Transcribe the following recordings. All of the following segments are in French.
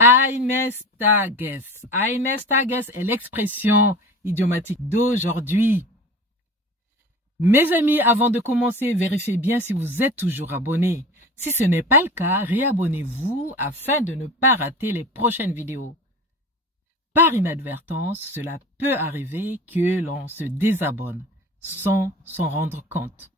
Eines Tages. Eines Tages est l'expression idiomatique d'aujourd'hui. Mes amis, avant de commencer, vérifiez bien si vous êtes toujours abonnés. Si ce n'est pas le cas, réabonnez-vous afin de ne pas rater les prochaines vidéos. Par inadvertance, cela peut arriver que l'on se désabonne sans s'en rendre compte.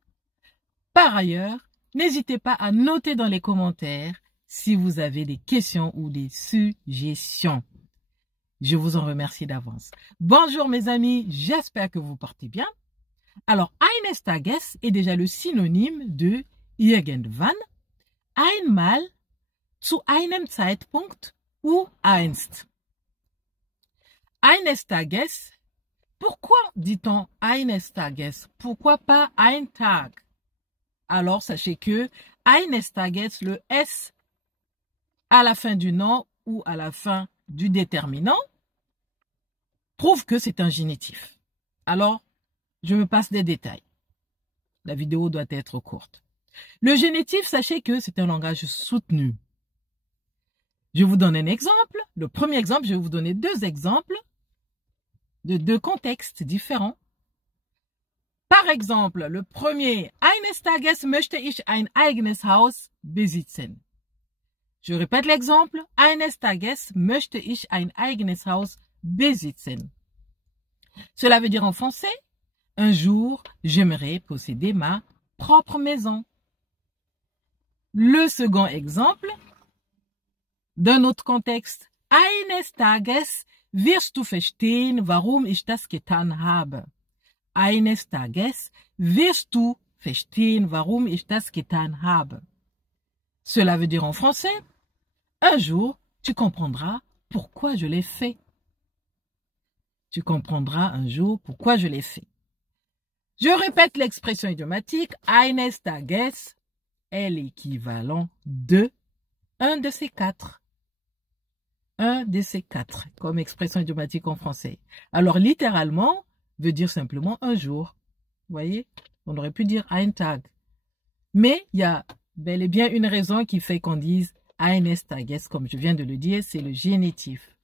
Par ailleurs, n'hésitez pas à noter dans les commentaires si vous avez des questions ou des suggestions. Je vous en remercie d'avance. Bonjour mes amis, j'espère que vous portez bien. Alors, eines Tages est déjà le synonyme de irgendwann, einmal, zu einem Zeitpunkt ou einst. Eines Tages, pourquoi dit-on eines Tages? Pourquoi pas ein Tag? Alors, sachez que eines Tages, le S à la fin du nom ou à la fin du déterminant, prouve que c'est un génitif. Alors, je me passe des détails. La vidéo doit être courte. Le génitif, sachez que c'est un langage soutenu. Je vous donne un exemple. Le premier exemple, je vais vous donner deux exemples de deux contextes différents. Par exemple, le premier, eines Tages möchte ich ein eigenes Haus besitzen. Je répète l'exemple, eines Tages möchte ich ein eigenes Haus besitzen. Cela veut dire en français, un jour, j'aimerais posséder ma propre maison. Le second exemple, d'un autre contexte, eines Tages wirst du verstehen, warum ich das getan habe. Eines Tages wirst du verstehen, warum ich das getan habe. Cela veut dire en français, un jour, tu comprendras pourquoi je l'ai fait. Tu comprendras un jour pourquoi je l'ai fait. Je répète l'expression idiomatique, eines Tages est l'équivalent de un de ces quatre. Un de ces quatre, comme expression idiomatique en français. Alors, littéralement, veut dire simplement un jour. Vous voyez? On aurait pu dire ein Tag. Mais il y a bel et bien une raison qui fait qu'on dise eines Tages, comme je viens de le dire, c'est le génitif.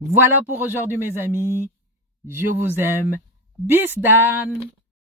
Voilà pour aujourd'hui, mes amis. Je vous aime. Bis dann!